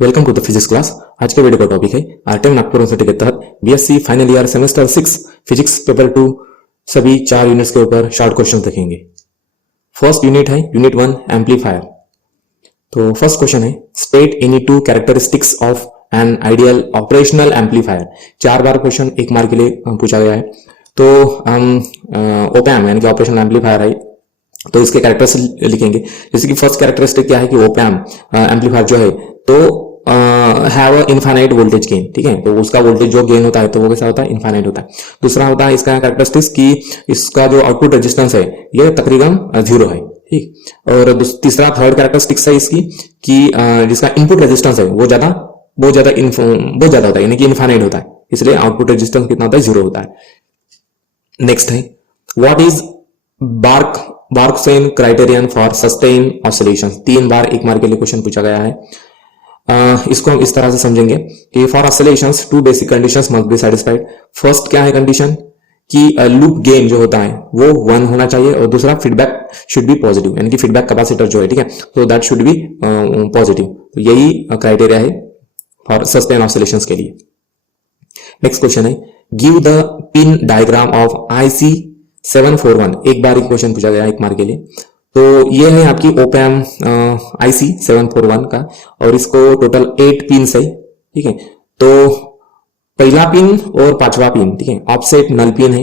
Welcome to the physics class. आज के video का टॉपिक है आरटीएम नागपुर यूनिवर्सिटी के तहत BSc final year semester 6 physics paper 2 सभी 4 यूनिट्स के ऊपर शॉर्ट क्वेश्चन देखेंगे। फर्स्ट यूनिट है यूनिट 1 एम्पलीफायर। तो फर्स्ट क्वेश्चन है state any two characteristics of an ideal operational amplifier. 4 bar question 1 mark के लिए पूछा गया है। तो हम ओपैम यानी कि ऑपरेशनल एम्पलीफायर है तो इसके कैरेक्टरिस्टिक लिखेंगे। जैसे कि फर्स्ट कैरेक्टरिस्टिक क्या है कि ओपैम एम्पलीफायर जो है तो हैव इनफाइनाइट वोल्टेज गेन। ठीक है, तो उसका वोल्टेज जो गेन होता है तो वो कैसा होता है, इनफाइनाइट होता है। दूसरा होता है इसका कैरेक्टरिस्टिक्स कि इसका जो आउटपुट रेजिस्टेंस है ये तकरीबन 0 है। ठीक, और तीसरा थर्ड कैरेक्टरिस्टिक्स है इसकी कि जिसका इनपुट रेजिस्टेंस है वो ज्यादा होता है यानी कि इनफाइनाइट होता है, इसलिए आउटपुट रेजिस्टेंस कितना होता है, 0 होता है। नेक्स्ट है what is Barkhausen criterion for sustain oscillation. 3 बार 1 मार्क के लिए क्वेश्चन पूछा गया है। इसको हम इस तरह से समझेंगे कि for oscillations 2 basic conditions must be satisfied. First क्या है कंडीशन कि लूप गेन जो होता है वो 1 होना चाहिए, और दूसरा फीडबैक शुड बी पॉजिटिव यानी कि फीडबैक कैपेसिटर जो है, ठीक है, तो दैट शुड बी पॉजिटिव। तो यही क्राइटेरिया है फॉर सस्टेन ऑसिलेशंस के लिए। नेक्स्ट क्वेश्चन है give the pin diagram of IC 741। 1 बार क्वेश्चन पूछा गया 1 मार्क के लिए। तो ये है आपकी ओपैम IC 741 का, और इसको टोटल 8 पिन है। ठीक है, तो पहला पिन और 5वां पिन, ठीक है, ऑफसेट नल पिन है।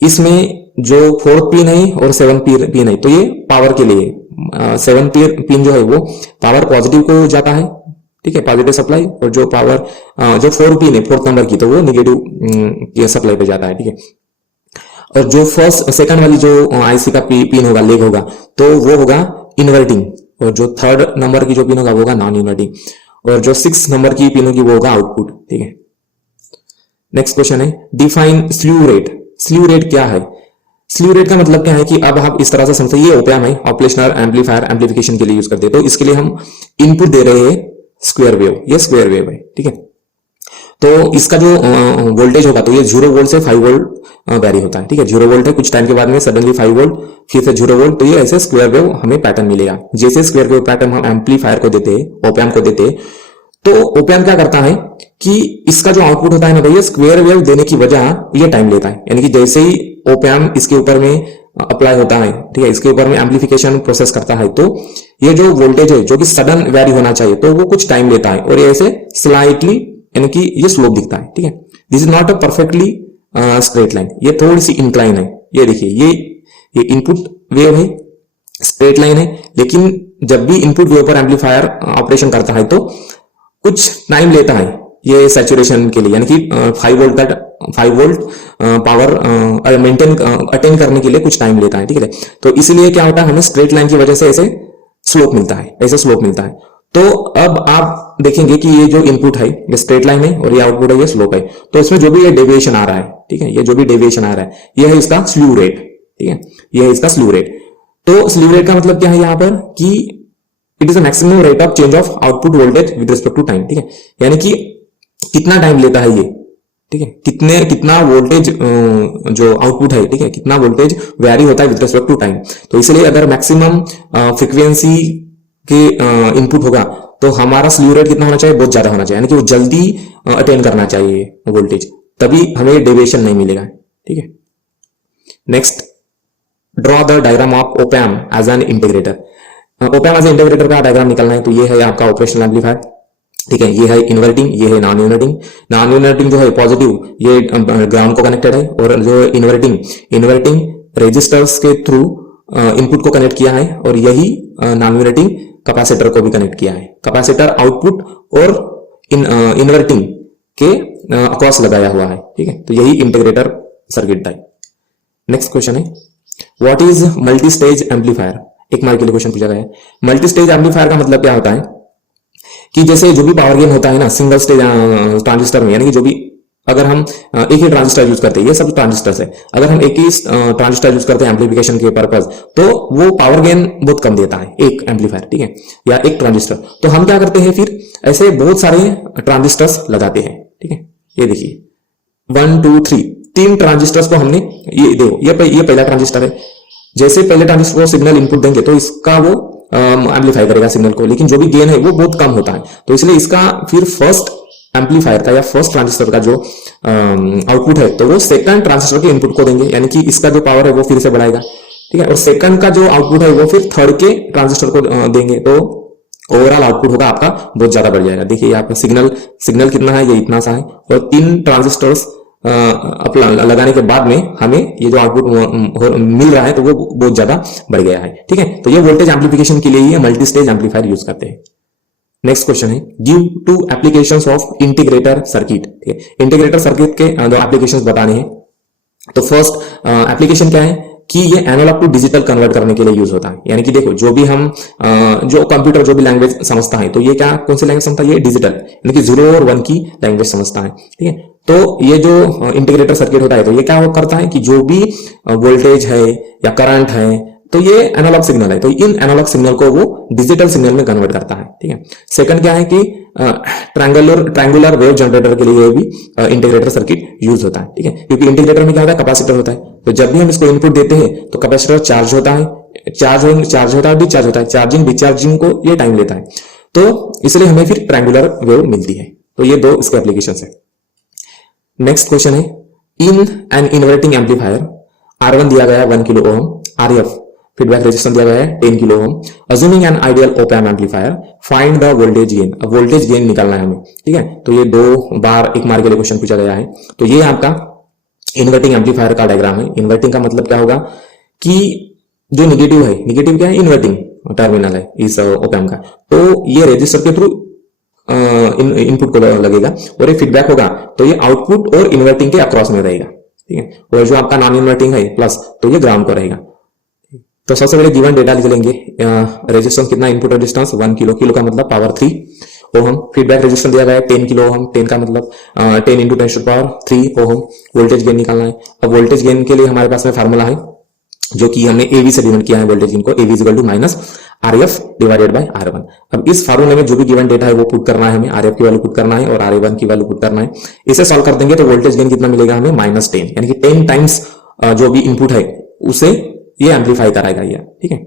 इसमें जो 4th पिन है और 7th पिन है तो ये पावर के लिए 7th पिन जो है वो पावर पॉजिटिव को जाता है, ठीक है, पॉजिटिव सप्लाई, और जो पावर जो 4 पिन है 4th नंबर की तो वो निगेटिव सप्लाई पे जाता है। ठीक है, और जो सेकंड वाली जो IC का पिन होगा, लेग होगा, तो वो होगा इन्वर्टिंग, और जो 3rd नंबर की जो पिन होगा वो होगा नॉन इन्वर्टिंग, और जो 6th नंबर की पिन होगी वो होगा आउटपुट। ठीक है, नेक्स्ट क्वेश्चन है define slew rate. Slew rate क्या है? स्लीव रेट का मतलब क्या है कि अब आप इस तरह से समझते हैं, ये ओपैम है, ऑपरेशनल एम्पलीफायर एम्पलीफिकेशन के लिए यूज करते हैं। तो इसके लिए हम इनपुट दे रहे हैं स्क्वायर वेव, ये स्क्वायर वेव है। ठीक है, तो इसका जो वोल्टेज होगा तो ये 0 वोल्ट से 5 वोल्ट वैरी होता है। ठीक है, 0 वोल्ट है, कुछ टाइम के बाद में सडनली 5 वोल्ट, फिर से 0 वोल्ट, तो ये ऐसे स्क्वायर वेव हमें पैटर्न मिलेगा। जैसे स्क्वायर वेव पैटर्न हम एम्पलीफायर को देते हैं, ओपैम को देते हैं, तो ओपैम क्या करता है कि इसका जो आउटपुट होता है ना भैया, स्क्वायर वेव देने की वजह ये टाइम लेता है, यानी कि जैसे ही ओपैम इसके ऊपर में अप्लाई होता है, ठीक है, इसके ऊपर में एम्पलीफिकेशन प्रोसेस करता है, तो ये जो वोल्टेज है जो कि सडन वैरी होना चाहिए तो वो कुछ टाइम लेता है, और ये ऐसे स्लाइटली यानी कि ये स्लोप दिखता है। ठीक है, this is not a perfectly straight line, ये थोड़ी सी इंक्लाइन है। ये देखिए, ये इनपुट वेव है, स्ट्रेट लाइन है, लेकिन जब भी इनपुट वेव पर एम्पलीफायर ऑपरेशन करता है तो कुछ टाइम लेता है ये सैचुरेशन के लिए, यानी कि 5 वोल्ट पावर मेंटेन अटेन करने के लिए कुछ टाइम लेता है। ठीक है, तो इसलिए क्या होता है, हमें स्ट्रेट लाइन की वजह से ऐसे स्लोप मिलता है, ऐसे स्लोप मिलता है। तो अब आप देखेंगे कि ये जो इनपुट है ये स्ट्रेट लाइन है, और ये आउटपुट है ये स्लोप है, तो इसमें जो भी ये डेविएशन आ रहा है, ठीक है, ये जो भी डेविएशन आ रहा है ये है इसका स्लीव रेट। ठीक है, ये है इसका स्लीव रेट। तो स्लीव रेट का मतलब क्या है यहाँ पर कि it is the maximum rate of change of output voltage with respect to time. ठीक है, यानी कि कितना टाइम लेता है ये, ठीक है, कितना वोल्टेज जो आउटपुट है, ठीक है, कितना वोल्टेज वेरी होता है विद रिस्पेक्ट टू टाइम। तो इसलिए अगर मैक्सिमम फ्रीक्वेंसी के इनपुट होगा तो हमारा स्लीव रेट कितना होना चाहिए, बहुत ज्यादा होना चाहिए, यानी कि वो जल्दी अटेन करना चाहिए वोल्टेज, तभी हमें डेविएशन नहीं मिलेगा। ठीक है, next draw the diagram of op amp as an integrator. Op amp as an integrator का डायग्राम निकालना है। तो ये है आपका ऑपरेशनल एम्पलीफायर, ठीक है, ये है इन्वर्टिंग, ये है नॉन इन्वर्टिंग। नॉन इन्वर्टिंग जो है पॉजिटिव, ये ग्राउंड को कनेक्टेड है, और जो इन्वर्टिंग रेजिस्टर्स के थ्रू इनपुट को कनेक्ट किया है, और यही नॉन इन्वर्टिंग कैपेसिटर को भी कनेक्ट किया है। कैपेसिटर आउटपुट और इन्वर्टिंग के अक्रॉस लगाया हुआ है। ठीक है, तो यही इंटीग्रेटर सर्किट है। नेक्स्ट क्वेश्चन है what is multi stage amplifier. 1 mark के लिए क्वेश्चन पूछा गया है। मल्टी स्टेज एम्पलीफायर का मतलब क्या होता है कि जैसे जो भी पावर गेन होता है ना सिंगल स्टेज ट्रांजिस्टर में, यानी कि जो भी अगर हम एक ही ट्रांजिस्टर यूज करते हैं, ये सब ट्रांजिस्टर्स है, अगर हम एक ही ट्रांजिस्टर यूज करते हैं एम्पलीफिकेशन के पर्पज, तो वो पावर गेन बहुत कम देता है एक एम्पलीफायर, ठीक है, या एक ट्रांजिस्टर। तो हम क्या करते हैं फिर ऐसे बहुत सारे ट्रांजिस्टर्स लगाते हैं। ठीक है, ये देखिए 1 2 3 3 ट्रांजिस्टर्स को हमने, ये देखो ये पहला ट्रांजिस्टर है, जैसे पहले ट्रांजिस्टर को सिग्नल इनपुट देंगे तो इसका वो एम्पलीफाई करेगा सिग्नल को, लेकिन जो भी गेन है वो बहुत कम होता है। तो इसलिए इसका फिर फर्स्ट एम्पलीफायर का या फर्स्ट ट्रांजिस्टर का जो आउटपुट है तो वो सेकंड ट्रांजिस्टर के इनपुट को देंगे, यानी कि इसका जो पावर है वो फिर से बढ़ाएगा, ठीक है। और सेकंड का जो आउटपुट है वो फिर थर्ड के ट्रांजिस्टर को देंगे, तो ओवरऑल आउटपुट होगा आपका बहुत ज्यादा बढ़ जाएगा। देखिए आपका सिग्नल कितना है, ये इतना सा है, और 3 ट्रांजिस्टर्स लगाने के बाद में हमें ये जो आउटपुट मिल रहा है तो वो बहुत ज्यादा बढ़ गया है, ठीक है। तो ये वोल्टेज एम्पलीफिकेशन के लिए ही मल्टी स्टेज एम्पलीफायर यूज करते हैं। नेक्स्ट क्वेश्चन है give 2 applications of integrator circuit, ठीक है। इंटीग्रेटर सर्किट के दो एप्लीकेशंस बताने हैं। तो फर्स्ट एप्लीकेशन क्या है कि ये एनालॉग टू डिजिटल कन्वर्ट करने के लिए यूज होता है, यानी कि देखो जो भी हम जो कंप्यूटर जो भी लैंग्वेज समझता है तो ये क्या कौन सी लैंग्वेज समझता है, ये डिजिटल यानी कि 0 और 1 की लैंग्वेज समझता है, ठीक है। तो ये जो इंटीग्रेटर सर्किट होता है तो ये क्या करता है कि जो भी वोल्टेज है या करंट है तो ये एनालॉग सिग्नल है, तो इन एनालॉग सिग्नल को वो डिजिटल सिग्नल में कन्वर्ट करता है, ठीक है। सेकंड क्या है कि ट्रायंगुलर वेव जनरेटर के लिए भी इंटीग्रेटर सर्किट यूज होता है, ठीक है। क्योंकि इंटीग्रेटर में क्या होता है, कैपेसिटर होता है, तो जब भी हम इसको इनपुट देते हैं तो कैपेसिटर चार्ज होता है, चार्ज होता है, डिस्चार्ज होता है, चार्जिंग डिस्चार्जिंग को ये टाइम लेता है, तो इसलिए हमें फिर ट्रायंगुलर वेव मिलती है। तो ये 2 इसके एप्लीकेशन है। नेक्स्ट क्वेश्चन है in N inverting amplifier R1 दिया गया है 1 kilo ohm, RF feedback resistance दिया गया है 10 kilo ohm, assuming an ideal op amp amplifier find the voltage gain. अब वोल्टेज गेन निकालना है हमें, ठीक है। तो ये 2 बार 1 मार्क के लिए क्वेश्चन पूछा गया है। तो ये आपका इन्वर्टिंग एम्पलीफायर का डायग्राम है। इन्वर्टिंग का मतलब क्या होगा कि जो निगेटिव है, निगेटिव क्या है, इन्वर्टिंग टर्मिनल है इस ऑप एम्प का, तो ये रेजिस्टर के थ्रू इनपुट को लगेगा और ये फीडबैक होगा, तो ये आउटपुट और इन्वर्टिंग के अक्रॉस में रहेगा, ठीक है। और जो आपका नॉन इन्वर्टिंग है प्लस, तो ये ग्राउंड को रहेगा। तो सबसे पहले गिवन डेटा लिख लेंगे, रेजिस्टेंस कितना, इनपुट रेजिस्टेंस 1 किलो, किलो का मतलब पावर 3 ओम, फीडबैक रेजिस्टेंस दिया गया है 10 किलो ओम, 10 का मतलब 10 इंटू 10 पावर 3 ओम। वोल्टेज गेन निकालना है। अब वोल्टेज गेन के लिए हमारे पास में फार्मूला है जो कि हमने एवी से डिनोट किया है वोल्टेज गेन को, AV equal to minus RF divided by R1। अब इस फार्मूले में जो भी गिवन डेटा है वो पुट करना है हमें, RF की वैल्यू पुट करना है और R1 की वैल्यू पुट करना है। इसे सॉल्व कर देंगे तो वोल्टेज गेन कितना मिलेगा हमें, -10, यानी कि 10 टाइम्स जो भी इनपुट है उसे ये एम्पलीफाई कराएगा ये, ठीक है।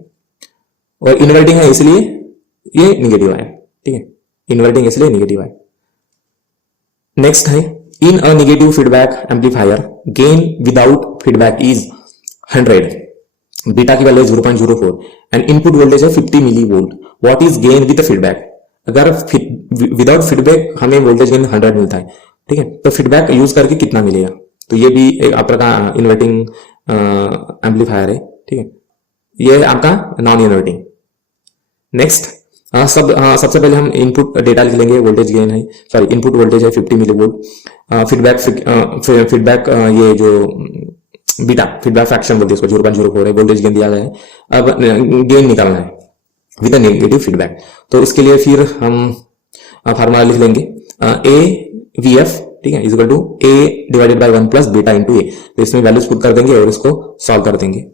और इन्वर्टिंग है इसलिए ये निगेटिव है, ठीक है, इन्वर्टिंग इसलिए निगेटिव है। नेक्स्ट है in a negative feedback amplifier gain without feedback is 100, beta की वैल्यू 0.04 एंड इनपुट वोल्टेज है 50 milli volt, what is gain with feedback. अगर विदाउट फीडबैक हमें वोल्टेज गेन 100 मिलता है, ठीक है, तो फीडबैक यूज करके कितना मिलेगा, तो ये भी एक आपका इन्वर्टिंग एम्पलीफायर है, ठीक है। ये आपका नॉन इन्वर्टिंग। नेक्स्ट सबसे पहले हम इनपुट डेटा लिख लेंगे, वोल्टेज गेन है, सॉरी इनपुट वोल्टेज है 50 मिली वोल्ट, फीडबैक ये जो बीटा फीडबैक फ्रैक्शन बोलते हैं इसको 0.04 है, वोल्टेज गेन दिया गया है। अब गेन निकालना है विद नेगेटिव फीडबैक, तो इसके लिए फिर हम फार्मूला लिख लेंगे AVF, ठीक है, equal to A divided by 1 plus beta into A। तो इसमें वैल्यूज पुट कर देंगे और इसको सॉल्व कर देंगे।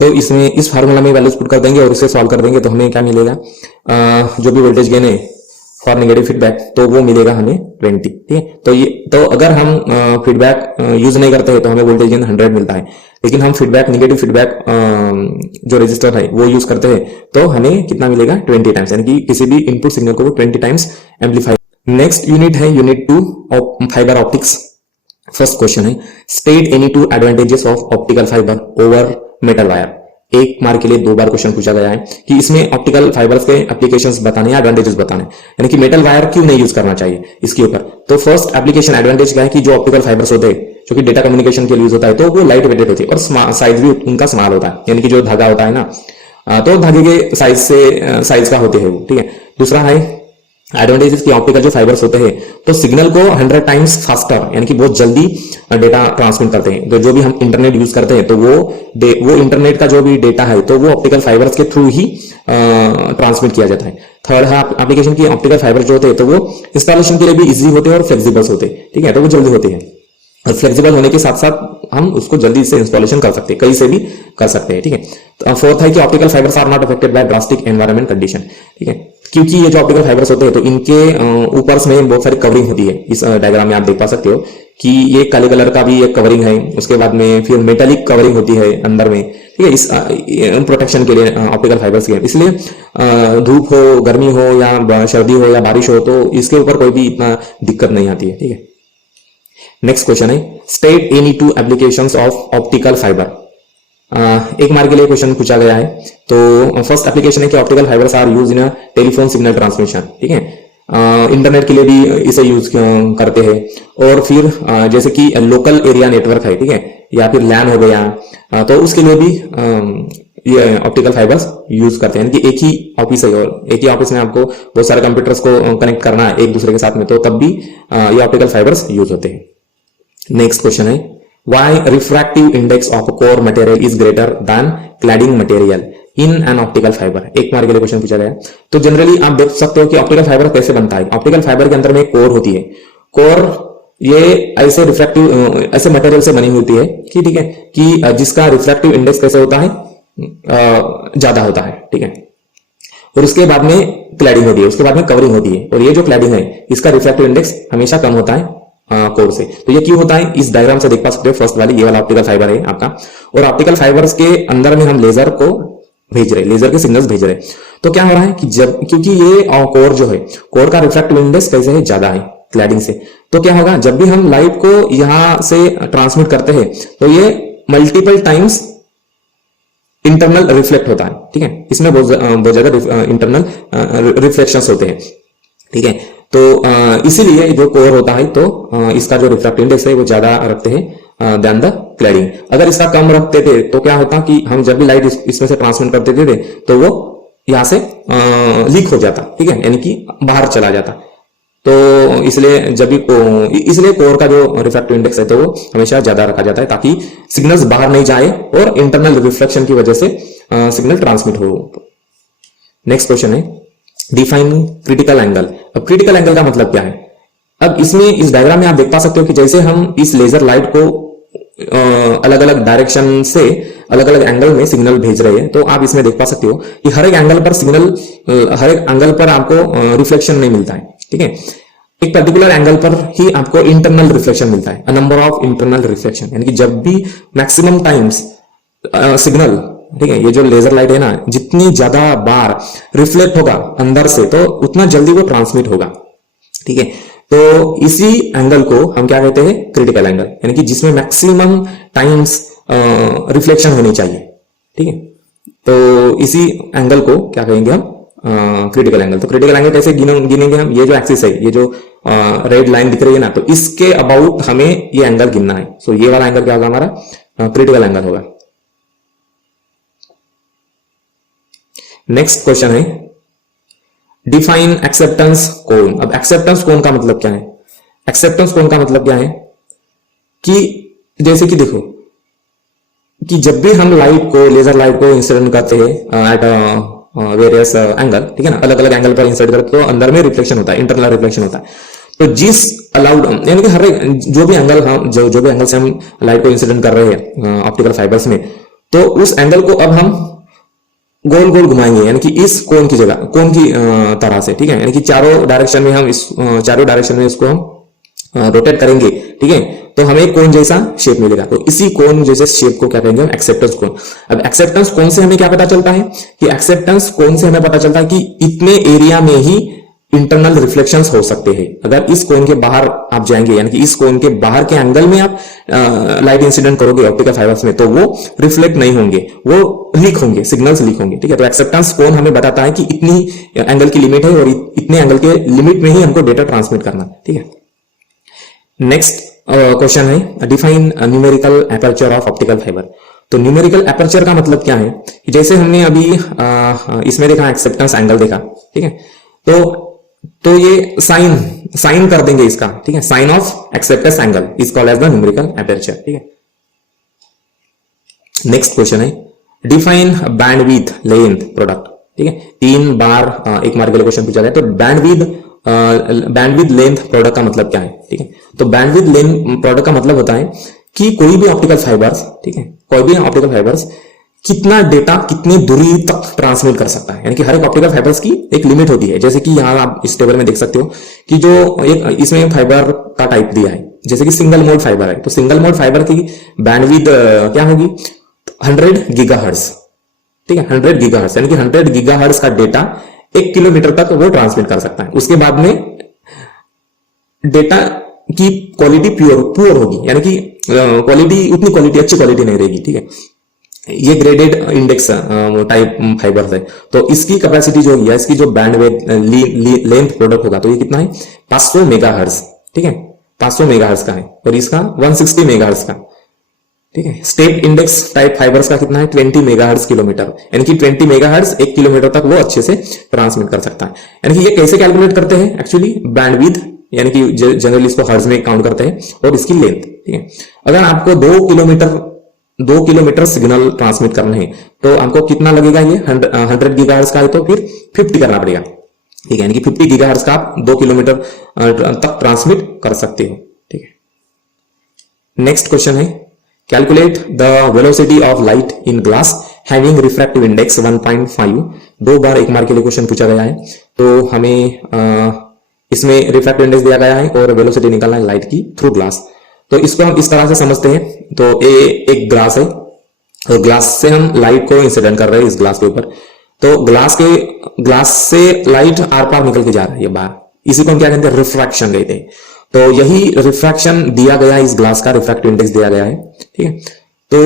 तो इसमें इस फार्मूला में वैल्यूज पुट कर देंगे और इसे सॉल्व कर देंगे तो हमें क्या मिलेगा, जो भी वोल्टेज गेन है फॉर नेगेटिव फीडबैक तो वो मिलेगा हमें 20, ठीक है। तो अगर हम फीडबैक यूज नहीं करते हैं तो हमें वोल्टेज गेन 100 मिलता है, लेकिन हम फीडबैक नेगेटिव फीडबैक जो रजिस्टर है वो यूज करते हैं तो हमें कितना मिलेगा 20 टाइम्स, यानी कि किसी भी इनपुट सिग्नल को 20 टाइम्स एम्पलीफाई। नेक्स्ट यूनिट है unit 2 fibre optics. First question है state any 2 advantages of optical fibre over metal wire. 1 mark के लिए 2 बार क्वेश्चन पूछा गया है कि इसमें ऑप्टिकल फाइबर्स के एप्लीकेशंस बताने या एडवांटेजेस बताने, यानी कि मेटल वायर क्यों नहीं यूज करना चाहिए इसके ऊपर। तो फर्स्ट एप्लीकेशन एडवांटेज क्या है कि जो ऑप्टिकल फाइबर्स होते हैं जो कि डेटा कम्युनिकेशन के लिए यूज होता है तो वो लाइट वेटेड होती है और साइज भी उनका स्मॉल होता है, यानी कि जो धागा होता है ना तो धागे के साइज का होते हैं वो, ठीक है। दूसरा है एडवांटेजेस की ऑप्टिकल जो फाइबर्स होते हैं तो सिग्नल को 100 टाइम्स फास्टर यानी कि बहुत जल्दी डेटा ट्रांसमिट करते हैं। तो जो भी हम इंटरनेट यूज करते हैं तो वो इंटरनेट का जो भी डेटा है तो वो ऑप्टिकल फाइबर्स के थ्रू ही ट्रांसमिट किया जाता है। थर्ड है एप्लीकेशन की ऑप्टिकल फाइबर जो होते हैं तो वो इंस्टॉलेशन के लिए भी इजी होते हैं और फ्लेक्सिबल होते हैं, ठीक है, तो वो जल्दी होते हैं और फ्लेक्सिबल होने के साथ साथ हम उसको जल्दी से इंस्टॉलेशन कर सकते हैं, कहीं से भी कर सकते हैं, ठीक है। तो फोर्थ है कि optical fibres are not affected by drastic environment condition, ठीक है, क्योंकि ये जो ऑप्टिकल फाइबर्स होते हैं तो इनके ऊपर में बहुत सारी कवरिंग होती है। इस डायग्राम में आप देख पा सकते हो कि ये काले कलर का भी एक कवरिंग है, उसके बाद में फिर मेटालिक कवरिंग होती है अंदर में, ठीक है, इस प्रोटेक्शन के लिए ऑप्टिकल फाइबर्स के, इसलिए धूप हो, गर्मी हो या सर्दी हो या बारिश हो तो इसके ऊपर कोई भी इतना दिक्कत नहीं आती है। ठीक है, नेक्स्ट क्वेश्चन है state any two applications of optical fibre. एक मार्क के लिए क्वेश्चन पूछा गया है। तो फर्स्ट एप्लीकेशन है कि optical fibres are use in a telephone signal transmission. ठीक है, इंटरनेट के लिए भी इसे यूज करते हैं, और फिर जैसे कि लोकल एरिया नेटवर्क है, ठीक है, या फिर लैन हो गया, तो उसके लिए भी ये ऑप्टिकल फाइबर्स यूज करते हैं। कि एक ही ऑफिस है और एक ही ऑफिस में आपको बहुत सारे कंप्यूटर्स को कनेक्ट करना है एक दूसरे के साथ में, तो तब भी ये ऑप्टिकल फाइबर्स यूज होते हैं। नेक्स्ट क्वेश्चन है why refractive index of core material is greater than cladding material in an optical fibre. एक मार्क के लिए क्वेश्चन पूछा गया। तो जनरली आप देख सकते हो कि ऑप्टिकल फाइबर कैसे बनता है। ऑप्टिकल फाइबर के अंदर में एक कोर होती है। कोर ये ऐसे रिफ्रैक्टिव ऐसे मटेरियल से बनी होती है कि, ठीक है, कि जिसका रिफ्रैक्टिव इंडेक्स कैसे होता है, ज्यादा होता है। ठीक है, और उसके बाद में क्लैडिंग होती है, उसके बाद में कवरिंग होती है, और ये जो क्लैडिंग है इसका रिफ्रैक्टिव इंडेक्स हमेशा कम होता है कोर से। तो ये क्यों होता है, इस डायग्राम से देख पा सकते हो। फर्स्ट वाली ये वाला ऑप्टिकल फाइबर है आपका, और ऑप्टिकल फाइबर्स के अंदर में हम लेजर को भेज रहे, लेजर के सिग्नल्स भेज रहे। तो क्या हो रहा है कि जब, क्योंकि ये कोर जो है, कोर का रिफ्रैक्टिव इंडेक्स कैसे है, ज्यादा है क्लैडिंग से, तो क्या होगा, जब भी हम लाइट को यहां से ट्रांसमिट करते हैं तो ये मल्टीपल टाइम्स इंटरनल रिफ्लेक्ट होता है। ठीक है, इसमें बहुत ज्यादा इंटरनल रिफ्लेक्शंस होते हैं। ठीक है, तो इसीलिए जो कोर होता है तो इसका जो रिफ्रैक्टिव इंडेक्स है वो ज्यादा रखते हैं देन द क्लैडिंग। अगर इसका कम रखते थे तो क्या होता कि हम जब भी लाइट इसमें से ट्रांसमिट करते थे तो वो यहां से लीक हो जाता। ठीक है, यानी कि बाहर चला जाता। तो इसलिए इसलिए कोर का जो रिफ्रैक्टिव इंडेक्स है तो वो हमेशा ज्यादा रखा जाता है, ताकि सिग्नल्स बाहर नहीं जाए और इंटरनल रिफ्लेक्शन की वजह से सिग्नल ट्रांसमिट हो। नेक्स्ट क्वेश्चन है डिफाइन क्रिटिकल एंगल। अब क्रिटिकल एंगल का मतलब क्या है। अब इसमें इस डायग्राम में आप देख पा सकते हो कि जैसे हम इस लेजर लाइट को अलग अलग डायरेक्शन से अलग अलग एंगल में सिग्नल भेज रहे हैं, तो आप इसमें देख पा सकते हो कि हर एक एंगल पर आपको रिफ्लेक्शन नहीं मिलता है। ठीक है, एक पर्टिकुलर एंगल पर ही आपको इंटरनल रिफ्लेक्शन मिलता है, नंबर ऑफ इंटरनल रिफ्लेक्शन, यानी कि जब भी मैक्सिमम टाइम्स सिग्नल, ठीक है, ये जो लेजर लाइट है ना, जितनी ज्यादा बार रिफ्लेक्ट होगा अंदर से तो उतना जल्दी वो ट्रांसमिट होगा। ठीक है, तो इसी एंगल को हम क्या कहते हैं, क्रिटिकल एंगल, यानी कि जिसमें मैक्सिमम टाइम्स रिफ्लेक्शन होनी चाहिए। ठीक है, तो इसी एंगल को क्या कहेंगे हम, क्रिटिकल एंगल। तो क्रिटिकल एंगल कैसे गिनेंगे हम, ये जो एक्सिस है, ये जो रेड लाइन दिख रही है ना, तो इसके अबाउट हमें ये एंगल गिनना है। सो ये वाला एंगल क्या होगा, हमारा क्रिटिकल एंगल होगा। नेक्स्ट क्वेश्चन है डिफाइन एक्सेप्टेंस कोन। अब एक्सेप्टेंस कोन का मतलब क्या है। एक्सेप्टेंस कोन का मतलब क्या है कि जैसे कि देखो कि जब भी हम लाइट को, लेजर लाइट को इंसिडेंट करते हैं एट वेरियस एंगल, ठीक है ना, अलग अलग एंगल पर इंसिडेंट करते तो अंदर में रिफ्लेक्शन होता है, इंटरनल रिफ्लेक्शन होता है। तो जिस अलाउड, यानी कि हर एक जो भी एंगल हम जो भी एंगल से हम लाइट को इंसिडेंट कर रहे हैं ऑप्टिकल फाइबर्स में, तो उस एंगल को अब हम गोल गोल घुमाएंगे, यानी कि इस कोन की जगह, कोन की तरह से। ठीक है, यानी कि चारों डायरेक्शन में हम चारों डायरेक्शन में इसको हम रोटेट करेंगे। ठीक है, तो हमें कोन जैसा शेप मिलेगा। तो इसी कोन जैसे शेप को क्या कहेंगे हम, एक्सेप्टेंस कोन। अब एक्सेप्टेंस कोन से हमें क्या पता चलता है कि एक्सेप्टेंस कोन से हमें पता चलता है कि इतने एरिया में ही इंटरनल रिफ्लेक्शंस हो सकते हैं। अगर इस कोन के बाहर आप जाएंगे, यानी कि इस कोन के बाहर के एंगल में आप लाइट इंसिडेंट करोगे ऑप्टिकल फाइबर्स में, तो वो रिफ्लेक्ट नहीं होंगे, वो लीक होंगे, सिग्नल्स लीक होंगे। ठीक है, तो एक्सेप्टेंस कोन हमें बताता है कि इतनी एंगल की लिमिट है और इतने एंगल के लिमिट में ही हमको डेटा ट्रांसमिट करना। ठीक है, नेक्स्ट क्वेश्चन है define numerical aperture of optical fibre. तो न्यूमेरिकल एपर्चर का मतलब क्या है कि जैसे हमने अभी इसमें देखा एक्सेप्टेंस एंगल देखा। ठीक है, तो ये साइन कर देंगे इसका। ठीक है, sine of acceptance angle is called as the numerical aperture. ठीक है, नेक्स्ट क्वेश्चन है डिफाइन बैंडविड्थ लेंथ प्रोडक्ट। ठीक है, 3 बार एक मार्क के लिए क्वेश्चन पूछा गया। तो बैंडविड्थ लेंथ प्रोडक्ट का मतलब क्या है। ठीक है, तो बैंडविड्थ लेंथ प्रोडक्ट का मतलब होता है कि कोई भी ऑप्टिकल फाइबर्स, ठीक है, कोई भी ऑप्टिकल फाइबर्स कितना डेटा कितनी दूरी तक ट्रांसमिट कर सकता है, यानी कि हर एक ऑप्टिकल फाइबर्स की एक लिमिट होती है। जैसे कि यहाँ आप इस टेबल में देख सकते हो कि जो एक इसमें फाइबर का टाइप दिया है, जैसे कि सिंगल मोड फाइबर है, तो सिंगल मोड फाइबर की बैंडविड्थ क्या होगी, 100 गीगाहर्ट्ज, ठीक है, 100 गीगाहर्ट्ज, यानी कि 100 गीगाहर्ट्ज का डेटा 1 किलोमीटर तक वो ट्रांसमिट कर सकता है। उसके बाद में डेटा की क्वालिटी पुअर होगी, यानी कि क्वालिटी उतनी क्वालिटी अच्छी क्वालिटी नहीं रहेगी, ठीक है। ये ग्रेडेड इंडेक्स टाइप फाइबर्स है, तो इसकी कैपेसिटी जो है, इसकी जो बैंडविड्थ लेंथ प्रोडक्ट होगा, तो ये कितना है 500 मेगाहर्ट्ज, ठीक है, 500 मेगाहर्ट्ज का है, और इसका 160 मेगाहर्ट्ज का, ठीक है। स्टेप इंडेक्स टाइप फाइबर्स का कितना है 20 मेगाहर्ट्ज किलोमीटर, यानी कि 20 मेगाहर्ट्ज 1 किलोमीटर तक वो अच्छे से ट्रांसमिट कर सकता है। यानी कि ये कैसे कैलकुलेट करते हैं एक्चुअली, बैंडविड्थ, यानी कि जनरली इसको हर्ट्ज में काउंट करते हैं, और इसकी लेंथ, ठीक है। अगर आपको 2 किलोमीटर सिग्नल ट्रांसमिट करना है तो आपको कितना लगेगा, ये 100 गीगाहर्ट्ज का है तो फिर 50 करना पड़ेगा, ठीक है, यानी कि 50 गीगाहर्ट्ज का आप 2 किलोमीटर तक ट्रांसमिट कर सकते हो, ठीक है। नेक्स्ट क्वेश्चन है, calculate the velocity of light in glass having refractive index 1.5। 2 बार 1 मार्क के लिए क्वेश्चन पूछा गया है, तो हमें इसमें रिफ्रैक्टिव इंडेक्स दिया गया है और वेलोसिटी निकालना है लाइट की थ्रू ग्लास। तो इसको हम इस तरह से समझते हैं, तो एक ग्लास है और ग्लास से हम लाइट को इंसिडेंट कर रहे हैं इस ग्लास के ऊपर, तो ग्लास से लाइट आर पार निकल के जा रहा है ये बाहर, इसी को हम क्या कहते हैं, रिफ्रैक्शन कहते हैं। तो यही रिफ्रैक्शन दिया गया है, इस ग्लास का रिफ्रैक्टिव इंडेक्स दिया गया है, ठीक है। तो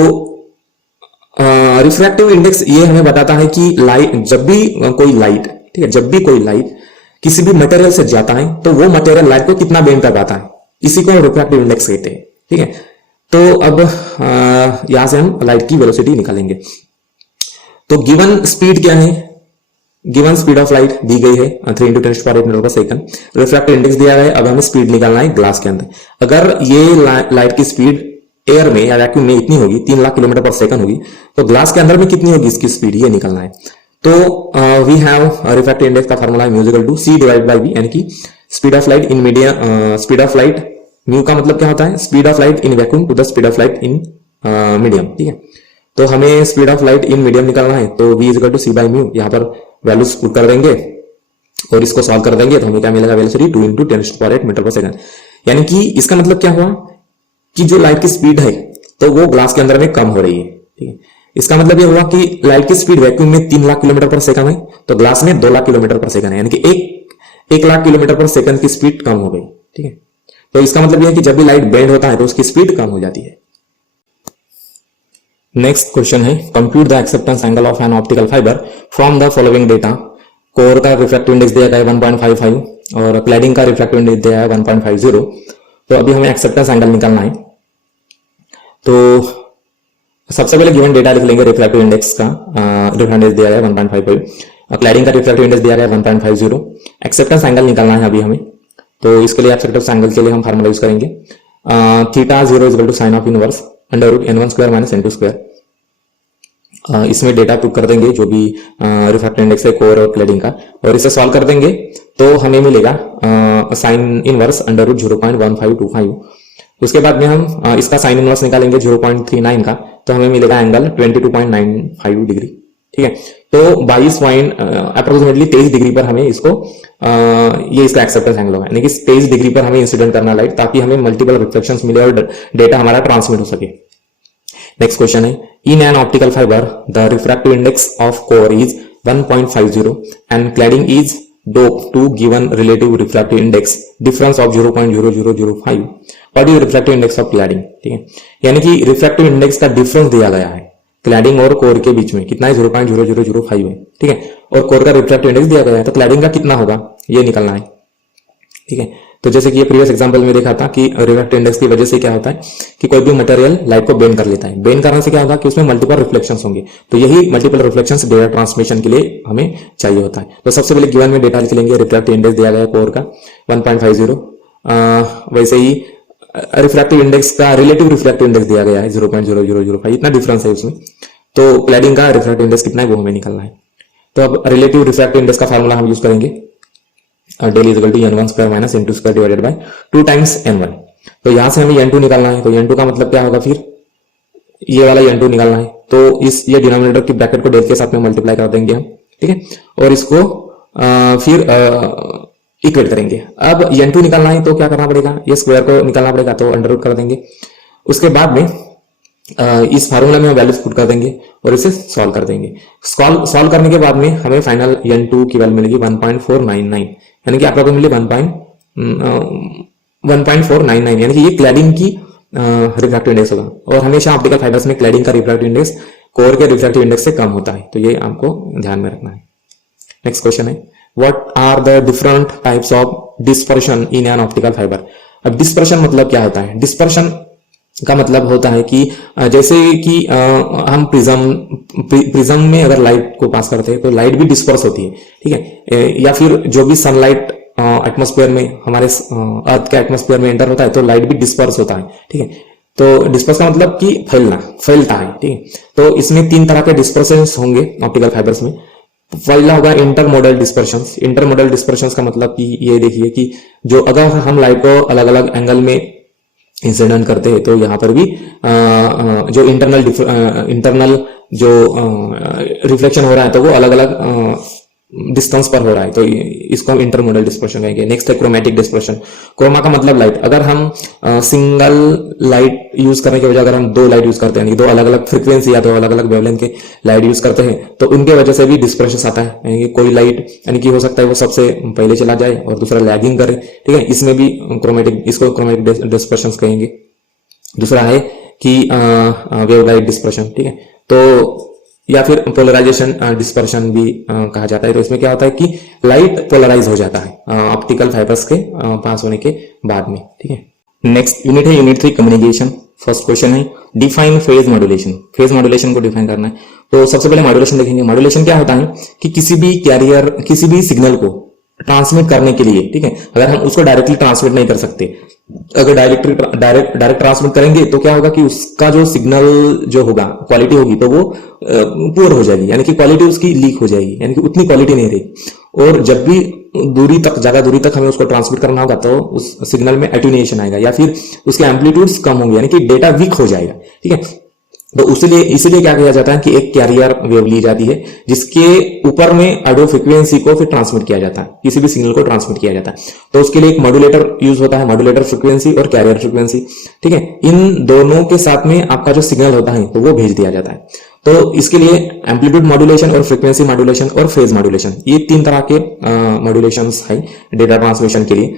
रिफ्रैक्टिव इंडेक्स ये हमें बताता है कि लाइट, जब भी कोई लाइट, ठीक है, जब भी कोई लाइट किसी भी मटेरियल से जाता है तो वो मटेरियल लाइट को कितना बेंड कर पाता है, इसी को रिफ्रैक्टिव इंडेक्स कहते हैं, ठीक है। तो अब यहां से हम लाइट की वेलोसिटी निकालेंगे। तो गिवन स्पीड क्या है, गिवन स्पीड ऑफ लाइट दी गई है 3 × 10⁸ मीटर पर सेकंड, रिफ्रैक्टिव इंडेक्स दिया गया है। अब हमें स्पीड निकालना है ग्लास के अंदर। अगर ये लाइट की स्पीड एयर में या वैक्यूम में इतनी होगी, 3 लाख किलोमीटर पर सेकंड होगी, तो ग्लास के अंदर में कितनी होगी इसकी स्पीड, ये निकालना है। तो वी हैव रिफ्रैक्टिव इंडेक्स का फार्मूला है म्यू = c / v, यानी कि speed of light in medium, speed of light, mu का मतलब क्या होता है, speed of light in vacuum to the speed of light in medium, ठीक है। तो हमें speed of light in medium निकालना है, तो v = c / म्यू, यहाँ पर वैल्यूज पुट कर देंगे और इसको सॉल्व कर देंगे, तो हमें क्या मिलेगा, वेलोसिटी 2 × 10⁸ मीटर पर सेकंड। यानी कि इसका मतलब क्या हुआ कि जो लाइट की स्पीड है तो वो ग्लास के अंदर में कम हो रही है, ठीक है। इसका मतलब ये हुआ कि लाइट की स्पीड वैक्यूम में 3 लाख किलोमीटर पर सेकंड है, तो ग्लास में 2 लाख किलोमीटर पर सेकंड है, यानी कि 1 लाख किलोमीटर पर सेकंड की स्पीड कम हो गई, ठीक है। तो इसका मतलब यह है कि जब भी लाइट बेंड होता है तो उसकी स्पीड कम हो जाती है। नेक्स्ट क्वेश्चन है, compute the acceptance angle of N optical fibre from the following data. Core का रिफ्रैक्टिव इंडेक्स दिया गया है 1.55 और क्लैडिंग का रिफ्रैक्टिव इंडेक्स दिया है 1.50। तो अभी हमें एक्सेप्टेंस एंगल निकालना है। तो सबसे पहले गिवन डेटा लिख लेंगे, रिफ्रैक्टिव इंडेक्स का रिफ्रैक्टिव इंडेक्स दिया गया है 1.55, क्लैडिंग का रिफ्रैक्टिव इंडेक्स दिया गया है 1.50। एक्सेप्टेंस एंगल निकालना है अभी हमें, तो इसके लिए एक्सेप्टेंस एंगल के लिए हम फार्मूला यूज करेंगे θ0 = sin of inverse √n1² - n2²। इसमें डेटा पुट कर देंगे जो भी रिफ्रैक्टिव इंडेक्स है कोर और क्लैडिंग का, और इसे सॉल्व कर देंगे तो हमें मिलेगा sin इनवर्स √0.1525। उसके बाद में हम इसका साइन इनवर्स निकालेंगे 0.39 का, तो हमें मिलेगा एंगल 22.95 डिग्री, ठीक है। तो 22 अप्रोक्सीमेटली 23 डिग्री पर हमें इसको ये इसका एक्सेप्टेंस एंगल होगा, यानी कि 23 डिग्री पर हमें इंसिडेंट करना लाइट, ताकि हमें मल्टीपल रिफ्लेक्शंस मिले और डेटा हमारा ट्रांसमिट हो सके। नेक्स्ट क्वेश्चन है, in an optical fibre the refractive index of core is 1.50 and cladding is dope to given relative refractive index difference of 0.0005। What is refractive index of cladding, ठीक है। यानी कि refractive index का difference दिया गया है cladding और core के बीच में, कितना है 0.0005 है, ठीक है। और कोर का रिफ्रैक्टिव इंडेक्स दिया गया है, तो क्लैडिंग का कितना होगा ये निकालना है, ठीक है। तो जैसे कि ये प्रीवियस एग्जांपल में देखा था कि रिफ्रैक्टिव इंडेक्स की वजह से क्या होता है कि कोई भी मटेरियल लाइट को बेंड कर लेता है, बेंड करने से क्या होगा कि उसमें मल्टीपल रिफ्लेक्शंस होंगे, तो यही मल्टीपल रिफ्लेक्शंस डेटा ट्रांसमिशन के लिए हमें चाहिए होता है। तो सबसे पहले गिवन में डेटा लिख लेंगे, रिफ्रैक्टिव इंडेक्स दिया गया है कोर का 1.50, वैसे ही रिफ्रैक्टिव इंडेक्स का रिलेटिव रिफ्रैक्टिव इंडेक्स दिया गया है 0.0005, इतना डिफरेंस है उसमें। तो क्लैडिंग का रिफ्रैक्टिव इंडेक्स कितना है वो हमें निकालना है। तो अब रिलेटिव रिफ्रैक्टिव इंडेक्स का फार्मूला हम यूज करेंगे, del = n1² - n2² divided by 2 times n1। तो यहां से हमें n2 निकालना है, तो n2 का मतलब क्या होगा, फिर ये वाला n2 निकालना है, तो ये डिनोमिनेटर की ब्रैकेट को del के साथ में मल्टीप्लाई कर देंगे हम, ठीक है, और इसको फिर इक्वेट करेंगे। अब n2 निकालना है तो क्या करना पड़ेगा, ये स्क्वायर को निकालना पड़ेगा, तो अंडर रूट कर देंगे। उसके बाद में इस फार्मूला में हम वैल्यूज पुट कर देंगे और इसे सॉल्व कर देंगे। सॉल्व करने के बाद में हमें फाइनल n2 की वैल्यू मिलेगी 1.499, यानी कि आपको तो मिली 1.499, यानी कि ये क्लैडिंग की रिफ्रैक्टिव इंडेक्स होगा। और हमेशा ऑप्टिकल फाइबर्स में क्लैडिंग का रिफ्रैक्टिव इंडेक्स कोर के रिफ्रैक्टिव इंडेक्स से कम होता है, तो ये आपको ध्यान में रखना है। नेक्स्ट क्वेश्चन है, what are the different types of dispersion in an optical fibre. अब डिस्पर्शन मतलब क्या होता है? डिस्पर्शन का मतलब होता है कि जैसे कि हम प्रिज्म में अगर लाइट को पास करते हैं तो लाइट भी डिस्पर्स होती है, ठीक है। या फिर जो भी सनलाइट एटमॉस्फेयर में, हमारे अर्थ के एटमॉस्फेयर में एंटर होता है तो लाइट भी डिस्पर्स होता है, ठीक है। तो डिस्पर्स का मतलब कि फैलता है, ठीक है। तो इसमें 3 तरह के डिस्पर्शंस होंगे ऑप्टिकल फाइबर्स में। पहला होगा इंटरमोडल डिस्पर्शंस। इंटरमोडल डिस्पर्शंस का मतलब कि ये देखिए कि जो अगर हम लाइट को अलग अलग एंगल में इंसिडेंट करते हैं तो यहाँ पर भी जो इंटरनल जो रिफ्लेक्शन हो रहा है तो वो अलग अलग डिस्टेंस पर हो रहा है, तो इसको हम इंटरमोडल डिस्पर्शन कहेंगे। नेक्स्ट है क्रोमेटिक डिस्पर्शन। क्रोमा का मतलब लाइट। अगर हम सिंगल लाइट यूज करने के बजाय अगर हम 2 लाइट यूज करते हैं, 2 अलग अलग फ्रीक्वेंसी या 2 अलग अलग वेवलेंथ के लाइट यूज करते हैं तो उनके वजह से भी डिस्पर्शन आता है। यानी कि कोई लाइट, यानी कि हो सकता है वो सबसे पहले चला जाए और दूसरा लैगिंग करे, ठीक है। इसमें भी इसको क्रोमेटिक डिस्पर्शन कहेंगे। दूसरा है कि वेवलाइट डिस्पर्शन, ठीक है। तो या फिर पोलराइजेशन डिस्पर्शन भी कहा जाता है। तो इसमें क्या होता है कि लाइट पोलराइज हो जाता है ऑप्टिकल फाइबर्स के पास होने के बाद में, ठीक है। नेक्स्ट यूनिट है यूनिट 3 कम्युनिकेशन। फर्स्ट क्वेश्चन है define phase modulation. Phase modulation को डिफाइन करना है। तो सबसे पहले मॉड्यूलेशन देखेंगे। मॉड्यूलेशन क्या होता है कि किसी भी कैरियर, किसी भी सिग्नल को ट्रांसमिट करने के लिए, ठीक है, अगर हम उसको डायरेक्टली ट्रांसमिट नहीं कर सकते, अगर डायरेक्ट ट्रांसमिट करेंगे तो क्या होगा कि उसका जो सिग्नल जो होगा, क्वालिटी होगी तो वो पुअर हो जाएगी, यानी कि क्वालिटी उसकी लीक हो जाएगी, यानी कि उतनी क्वालिटी नहीं रहेगी। और जब भी ज्यादा दूरी तक हमें उसको ट्रांसमिट करना होगा तो उस सिग्नल में एटेन्यूएशन आएगा या फिर उसके एम्पलीट्यूड्स कम होंगे, यानी कि डेटा वीक हो जाएगा, ठीक है। तो इसीलिए क्या किया जाता है कि एक कैरियर वेव ली जाती है जिसके ऊपर में ऑडियो फ्रीक्वेंसी को फिर ट्रांसमिट किया जाता है, किसी भी सिग्नल को ट्रांसमिट किया जाता है। तो उसके लिए एक मॉड्यूलेटर यूज होता है, मॉड्यूलेटर फ्रीक्वेंसी और कैरियर फ्रीक्वेंसी, ठीक है। इन दोनों के साथ में आपका जो सिग्नल होता है तो वो भेज दिया जाता है। तो इसके लिए एम्पलीट्यूड मॉड्यूलेशन और फ्रीक्वेंसी मॉड्यूलेशन और फेज मॉड्यूलेशन, ये 3 तरह के मॉड्यूलेशन है डेटा ट्रांसमिशन के लिए,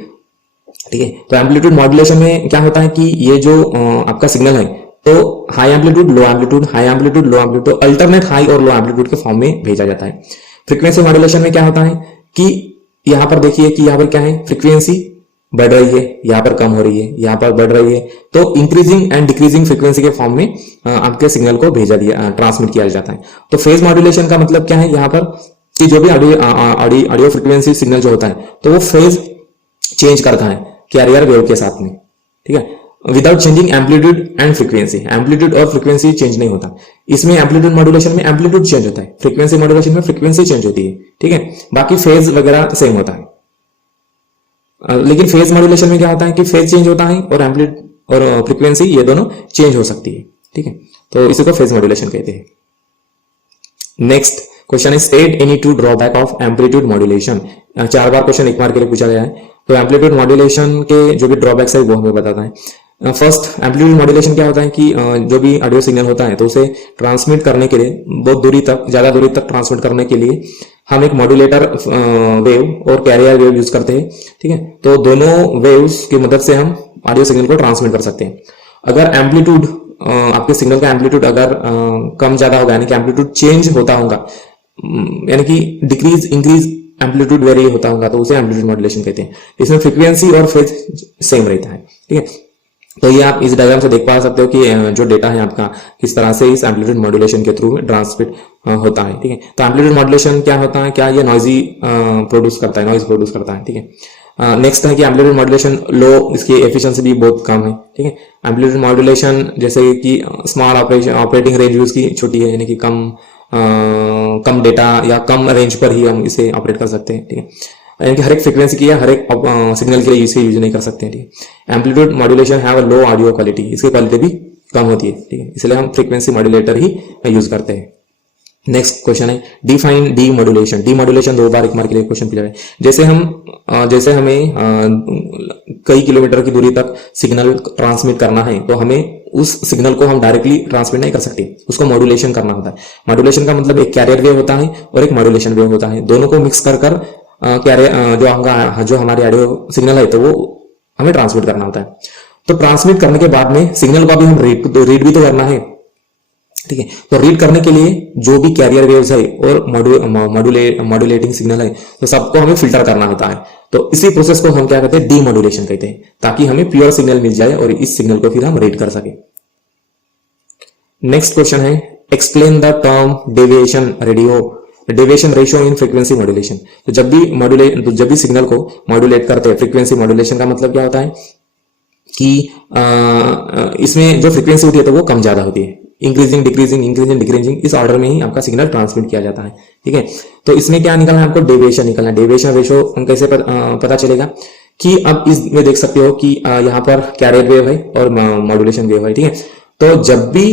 ठीक है। तो एम्पलीट्यूड मॉड्यूलेशन में क्या होता है कि ये जो आपका सिग्नल है तो हाई एम्पलीट्यूड, लो एम्पलीट्यूड, हाई एम्पलीट्यूड, लो एम्पलीट्यूड, अल्टरनेट हाई और लो एम्पलीट्यूड के फॉर्म में भेजा जाता है। फ्रीक्वेंसी मॉड्यूलेशन में क्या होता है कि यहां पर देखिए कि यहां पर क्या है, फ्रीक्वेंसी बढ़ रही है, यहां पर कम हो रही है, यहां पर बढ़ रही है, तो इंक्रीजिंग एंड डिक्रीजिंग फ्रीक्वेंसी के फॉर्म में आपके सिग्नल को ट्रांसमिट किया जाता है। तो फेज मॉड्यूलेशन का मतलब क्या है, यहाँ पर कि जो भी ऑडियो फ्रीक्वेंसी सिग्नल जो होता है तो वो फेज चेंज करता है कैरियर वेव के साथ में, ठीक है, without changing amplitude and frequency. Amplitude और फ्रीक्वेंसी चेंज नहीं होता। इसमें एम्पलीट्यूड मॉड्यूलेशन में एम्पलीट्यूड चेंज होता है, फ्रीक्वेंसी मॉड्यूलेशन में फ्रीक्वेंसी चेंज होती है, ठीक है। बाकी फेज वगैरह सेम होता है। लेकिन फेज मॉड्यूलेशन में क्या होता है कि फेज चेंज होता है और एम्पलीट्यूड और फ्रीक्वेंसी ये दोनों चेंज हो सकती है, ठीक है। तो इसी को फेज मॉड्यूलेशन कहते हैं। नेक्स्ट क्वेश्चन है state any 2 drawback of amplitude modulation. 4 bar question 1 mark के लिए पूछा गया है। तो एम्पलीट्यूड मॉड्यूलेशन के जो भी ड्रॉबैक्स है वो हमें बताता है। फर्स्ट, एम्पलीट्यूड मॉड्यूलेशन क्या होता है कि जो भी ऑडियो सिग्नल होता है तो उसे ट्रांसमिट करने के लिए बहुत दूरी तक, ज्यादा दूरी तक ट्रांसमिट करने के लिए हम एक मॉड्यूलेटर वेव और कैरियर वेव यूज करते हैं, ठीक है। तो दोनों वेव्स की मदद से हम ऑडियो सिग्नल को ट्रांसमिट कर सकते हैं। अगर एम्पलीट्यूड, आपके सिग्नल का एम्पलीट्यूड अगर कम ज्यादा होगा, यानी कि एम्पलीट्यूड चेंज होता होगा, यानी कि डिक्रीज इंक्रीज एम्पलीट्यूड वेरी होता होगा, तो उसे एम्पलीट्यूड मॉड्यूलेशन कहते हैं। इसमें फ्रीक्वेंसी और फेज सेम रहता है, ठीक है। तो ये आप इस डायग्राम से देख पा सकते हो कि जो डेटा है आपका किस तरह से इस एम्पलीट्यूड मॉड्यूलेशन के थ्रू ट्रांसमिट होता है, ठीक है। तो एम्पलीट्यूड मॉड्यूलेशन क्या होता है, क्या ये नॉइजी प्रोड्यूस करता है, नॉइज प्रोड्यूस करता है, ठीक है। नेक्स्ट है कि एम्पलीट्यूड मॉड्यूलेशन लो, इसकी एफिशिएंसी भी बहुत कम है, ठीक है। एम्पलीट्यूड मॉड्यूलेशन जैसे कि स्मॉल ऑपरेटिंग रेंज उसकी छोटी है, यानी कि कम डेटा या कम रेंज पर ही हम इसे ऑपरेट कर सकते हैं, ठीक है। यानी कि हर एक फ्रीक्वेंसी की या हर एक सिग्नल के लिए इसे यूज नहीं कर सकते हैं, ठीक है। Amplitude modulation have a low audio quality, इसकी क्वालिटी भी कम होती है, ठीक है, इसलिए हम फ्रीक्वेंसी मॉड्यूलेटर ही यूज करते हैं। नेक्स्ट क्वेश्चन है define D modulation. D modulation 2 बार 1 मार्क के लिए क्वेश्चन पूछा है। जैसे हमें कई किलोमीटर की दूरी तक सिग्नल ट्रांसमिट करना है तो हमें उस सिग्नल को हम डायरेक्टली ट्रांसमिट नहीं कर सकते, उसको मॉड्यूलेशन करना होता है। मॉड्यूलेशन का मतलब एक कैरियर वेव होता है और एक मॉड्यूलेशन वेव होता है, दोनों को मिक्स कर कैरियर जो हमारे ऑडियो सिग्नल है तो वो हमें ट्रांसमिट करना होता है। तो ट्रांसमिट करने के बाद में सिग्नल का भी हम रीड भी तो करना है, ठीक है। तो रीड करने के लिए जो भी कैरियर वेव्स है और मॉड्यूलेटिंग सिग्नल है तो सबको हमें फिल्टर करना होता है। तो इसी प्रोसेस को हम क्या कहते हैं, डीमॉड्यूलेशन कहते हैं, ताकि हमें प्योर सिग्नल मिल जाए और इस सिग्नल को फिर हम रीड कर सके। नेक्स्ट क्वेश्चन है explain the term deviation ratio in frequency modulation. तो जब भी सिग्नल को मॉड्यूलेट करते हैं, फ्रीक्वेंसी मॉड्यूलेशन का मतलब क्या होता है कि इसमें जो फ्रीक्वेंसी होती है तो वो कम ज्यादा होती है, इंक्रीजिंग डिक्रीजिंग इस ऑर्डर में ही आपका सिग्नल ट्रांसमिट किया जाता है, ठीक है। तो इसमें क्या निकलना है आपको, डेविएशन निकलना है। डेविएशन रेशियो हम कैसे पता चलेगा कि अब इसमें देख सकते हो कि यहाँ पर कैरियर वेव है और मॉड्यूलेशन वेव है, ठीक है। तो जब भी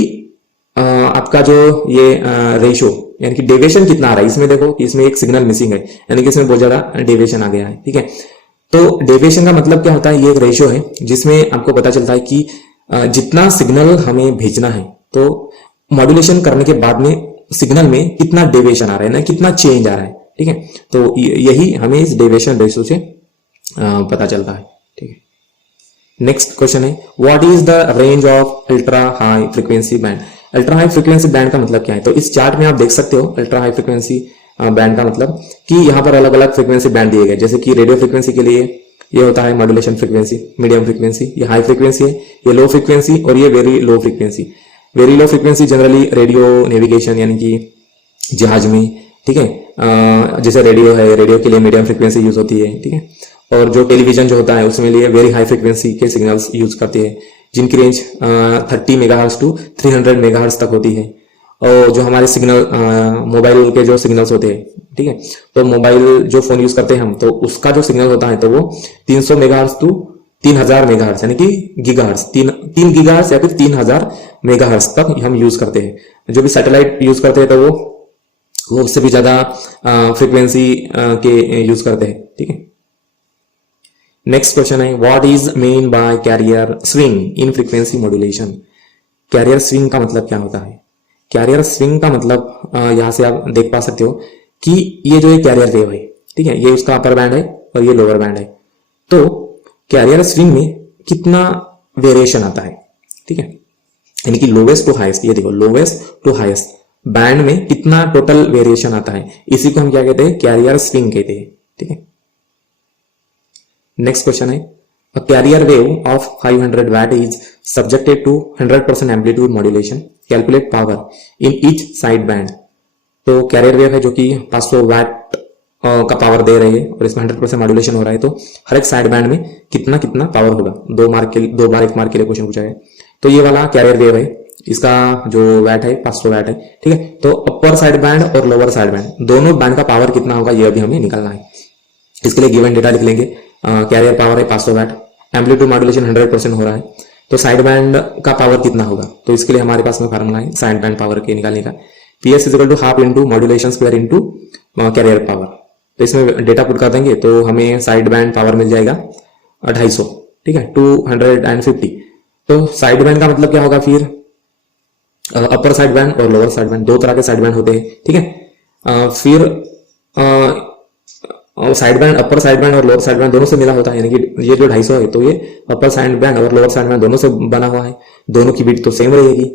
आपका जो ये रेशियो यानी कि डेविएशन कितना आ रहा है, इसमें देखो कि इसमें एक सिग्नल मिसिंग है, यानी कि इसमें बहुत ज्यादा डेविएशन आ गया है, ठीक है। तो डेविएशन का मतलब क्या होता है, ये एक रेशियो है जिसमें आपको पता चलता है कि जितना सिग्नल हमें भेजना है तो मॉड्यूलेशन करने के बाद में सिग्नल में कितना डेविएशन आ रहा है ना, कितना चेंज आ रहा है, ठीक है। तो यही हमें इस डेविएशन रेशियो से पता चलता है, ठीक है। नेक्स्ट क्वेश्चन है what is the range of ultra high frequency band. Ultra high frequency band का मतलब क्या है, तो इस चार्ट में आप देख सकते हो अल्ट्रा हाई फ्रीक्वेंसी बैंड का मतलब कि यहाँ पर अलग अलग फ्रीक्वेंसी बैंड दिए गए। जैसे कि रेडियो फ्रीक्वेंसी के लिए ये होता है मॉड्यूलेशन फ्रीक्वेंसी, मीडियम फ्रीक्वेंसी, ये हाई फ्रीक्वेंसी है, ये लो फ्रीक्वेंसी और ये very low frequency. Very low frequency generally radio navigation यानी कि जहाज में, ठीक है। जैसे रेडियो है, रेडियो के लिए मीडियम फ्रीक्वेंसी यूज होती है, ठीक है। और जो टेलीविजन जो होता है उसमें लिए वेरी हाई फ्रीक्वेंसी के सिग्नल्स यूज करते हैं, जिनकी रेंज 30 मेगाहर्ट्ज टू 300 मेगाहर्ट्ज तक होती है। और जो हमारे सिग्नल मोबाइल के जो सिग्नल्स होते हैं, ठीक है, तो मोबाइल जो फोन यूज करते हैं हम, तो उसका जो सिग्नल होता है तो वो 300 मेगाहर्ट्ज टू 3000 मेगाहर्ट्ज यानी कि गीगाहर्ट्ज, 3 गीगाहर्ट्ज या फिर 3000 मेगाहर्ट्ज तक हम यूज करते हैं। जो भी सैटेलाइट यूज करते हैं तो वो उससे भी ज्यादा फ्रीक्वेंसी के यूज करते हैं, ठीक है। नेक्स्ट क्वेश्चन है what is mean by carrier swing in frequency modulation. Carrier swing का मतलब क्या होता है। कैरियर स्विंग का मतलब यहां से आप देख पा सकते हो कि ये जो कैरियर वेव है, ठीक है, ये उसका अपर बैंड है और ये लोअर बैंड है। तो कैरियर स्विंग में कितना वेरिएशन आता है, ठीक है, यानी कि लोवेस्ट टू हाईएस्ट, ये देखो लोवेस्ट टू हाईएस्ट बैंड में कितना टोटल वेरिएशन आता है, इसी को हम क्या कहते हैं, कैरियर स्विंग कहते हैं, ठीक है। नेक्स्ट क्वेश्चन है a carrier wave of 500 watt is subjected to 100% amplitude modulation, calculate power in each side band। तो कैरियर वेव है जो कि 500 वाट का पावर दे रही है और इसमें 100% मॉड्यूलेशन हो रहा है, तो हर एक साइड बैंड में कितना कितना पावर होगा, 2 बार 1 मार्क के लिए क्वेश्चन पूछा है। तो ये वाला कैरियर वेव है, इसका जो वैट है 500 वैट है, ठीक है। तो अपर साइड बैंड और लोअर साइड बैंड दोनों बैंड का पावर कितना होगा ये अभी हमें निकालना है। इसके लिए गिवन डेटा लिख लेंगे, कैरियर पावर है 500 वैट, एम्पलीट्यूड मॉड्यूलेशन 100% हो रहा है, तो साइड बैंड का पावर कितना होगा, तो इसके लिए हमारे पास में फार्मूला है साइड बैंड पावर के निकालने का, PS equal to half into modulation square into carrier power. तो इसमें डेटा पुट कर देंगे तो हमें साइड बैंड पावर मिल जाएगा 250, ठीक है, 250। तो साइड बैंड का मतलब क्या होगा फिर, अपर साइड बैंड और लोअर साइड बैंड, 2 तरह के साइड बैंड होते हैं, ठीक है। फिर side band, upper side band और लोअर साइड बैंड दोनों से मिला होता है, यानी कि ये जो 250 है तो ये अपर साइड बैंड और लोअर साइड बैंड दोनों से बना हुआ है, दोनों की बीट तो सेम रहेगी,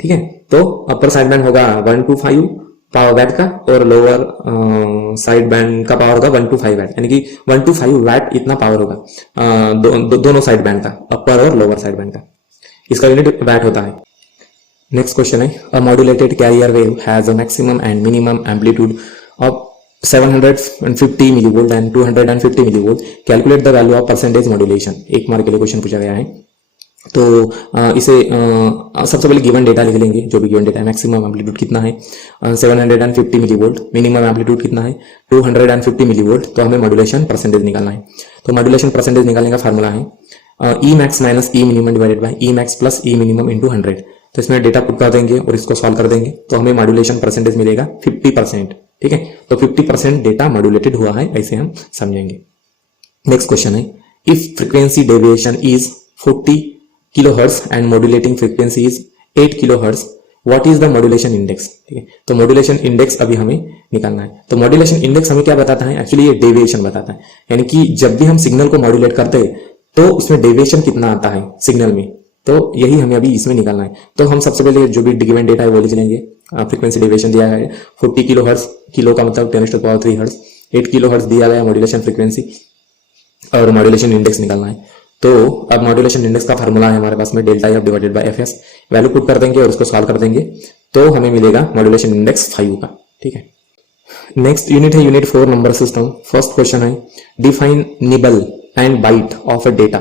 ठीक है। तो अपर साइड बैंड होगा 125 पावर वैट का और लोअर साइड बैंड का पावर होगा 125 वैट, यानी कि 125 वैट इतना पावर होगा दोनों साइड बैंड का, अपर और लोअर साइड बैंड का, इसका यूनिट वैट होता है। नेक्स्ट क्वेश्चन है a modulated carrier wave has a maximum and minimum amplitude of 750 millivolt and 250 millivolt, calculate the value of percentage modulation. 1 mark के लिए क्वेश्चन पूछा गया है। तो इसे सबसे पहले गिवन डेटा लिख लेंगे, जो भी गिवन डेटा है, मैक्सिमम एम्पलीट्यूड कितना है 750 मिलीवोल्ट, मिनिमम एम्पलीट्यूड कितना है 250 मिलीवोल्ट, तो हमें मॉड्यूलेशन परसेंटेज निकालना है। तो मॉड्यूलेशन परसेंटेज निकालने का फार्मूला है E max minus E minimum divided by E max plus E minimum into 100। तो इसमें डेटा पुट कर देंगे और इसको सॉल्व कर देंगे तो हमें मॉड्यूलेशन परसेंटेज मिलेगा 50%। ठीक है, तो 50% डेटा मॉड्यूलेटेड हुआ है, ऐसे हम समझेंगे। नेक्स्ट क्वेश्चन है, if frequency deviation is 40 kilohertz and modulating frequency is 8 kilohertz, what is the modulation index. ठीक है, तो मॉड्यूलेशन इंडेक्स अभी हमें निकालना है। तो मॉड्यूलेशन इंडेक्स हमें क्या बताता है, एक्चुअली ये डेविएशन बताता है, यानी कि जब भी हम सिग्नल को मॉड्यूलेट करते हैं तो उसमें डेविएशन कितना आता है सिग्नल में, तो यही हमें अभी इसमें निकालना है। तो हम सबसे पहले जो भी गिवन डेटा है वो लिख लेंगे। फ्रीक्वेंसी डेविएशन दिया है 40 किलो हर्ट्ज, किलो का मतलब 10⁻³ हर्ट्ज, 8 किलो हर्ट्ज दिया गया मॉड्यूलेशन फ्रीक्वेंसी, और मॉड्यूलेशन इंडेक्स निकालना है। तो अब मॉड्यूलेशन इंडेक्स का फार्मूला है हमारे पास में delta F divided by F S, value put कर देंगे और उसको सॉल्व कर देंगे तो हमें मिलेगा मॉड्यूलेशन इंडेक्स 5 का। ठीक है, नेक्स्ट यूनिट है unit 4 number system. First question है, define nibble and byte of a data.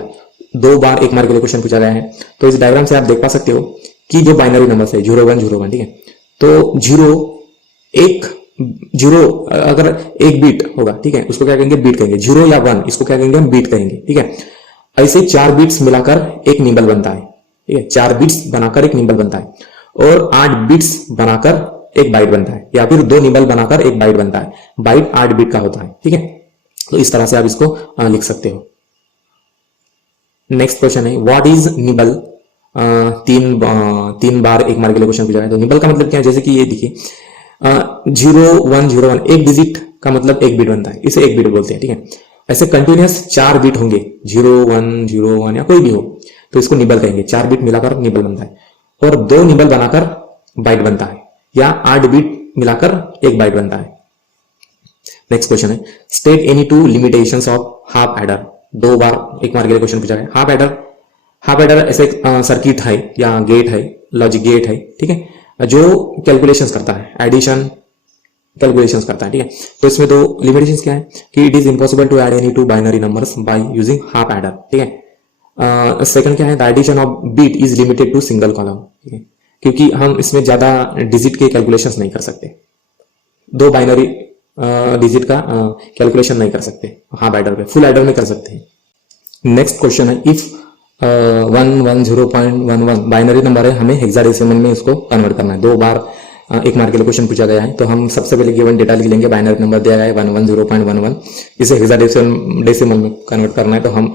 2 बार 1 मार्क के लिए क्वेश्चन पूछा गया है। तो इस डायग्राम से आप देख पा सकते हो कि जो बाइनरी नंबर है 0 1 0 1, ठीक है, तो 0 अगर एक बीट होगा, ठीक है, उसको क्या कहेंगे, बीट कहेंगे। 0 या 1 इसको क्या कहेंगे, हम बीट कहेंगे। ठीक है, ऐसे 4 बीट्स मिलाकर एक निबल बनता है। ठीक है, 4 बीट्स बनाकर एक निबल बनता है, और 8 बीट्स बनाकर एक बाइट बनता है, या फिर 2 निबल बनाकर एक बाइट बनता है। बाइट 8 बीट का होता है। ठीक है, तो इस तरह से आप इसको लिख सकते हो। नेक्स्ट क्वेश्चन है, व्हाट इज निबल। 3 बार 1 मार्क के लिए क्वेश्चन पूछा है। तो निबल का मतलब क्या है, जैसे कि ये देखिए 0 1 0 1, एक डिजिट का मतलब एक बीट बनता है, इसे एक बीट बोलते हैं। ठीक है, ऐसे कंटिन्यूअस 4 बीट होंगे 0 1 0 1 या कोई भी हो तो इसको निबल कहेंगे। 4 बीट मिलाकर निबल बनता है, और 2 निबल बनाकर बाइट बनता है, या 8 बीट मिलाकर एक बाइट बनता है। नेक्स्ट क्वेश्चन है, state any 2 limitations of half adder. 2 बार 1 मार्क के लिए क्वेश्चन पूछा है। हाफ एडर ऐसे सर्किट है या गेट है, लॉजिक गेट है, ठीक है, जो कैलकुलेशंस करता है, एडिशन कैलकुलेशंस करता है। ठीक है, तो इसमें 2 लिमिटेशंस क्या है कि it is impossible to add any 2 binary numbers by using half adder. ठीक है, सेकंड क्या है, the addition of bit is limited to single column. ठीक है, क्योंकि हम इसमें ज्यादा डिजिट के कैलकुलेशंस नहीं कर सकते, 2 बाइनरी डिजिट का कैलकुलेशन नहीं कर सकते हाफ एडर पे, फुल एडर में कर सकते हैं। नेक्स्ट क्वेश्चन है, इफ 110.11 बाइनरी नंबर है, हमें हेक्साडेसिमल में इसको कन्वर्ट करना है। 2 बार 1 मार्क के लिए क्वेश्चन पूछा गया है। तो हम सबसे पहले गिवन डेटा लिख लेंगे, बाइनरी नंबर दिया गया है 110.11, इसे हेक्साडेसिमल में कन्वर्ट करना है। तो हम